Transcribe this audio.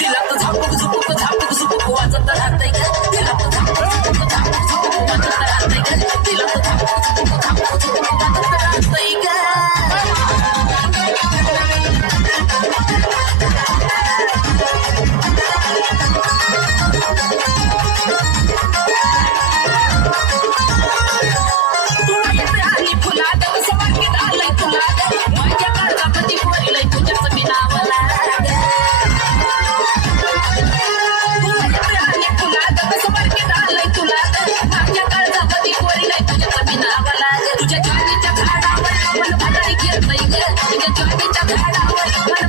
तिला तर झापूक झुपूक झापूक झुपूक वाजत राहतंय ग तिला तर झापूक झुपूक झापूक झुपूक वाजत राहतंय ग तिला तर झापूक झुपूक झापूक झुपूक वाजत राहतंय ग तुझ्या ज्वारीच्या झाडावर मन भरारी घेतलंय ग तुझ्या ज्वारीच्या झाडावर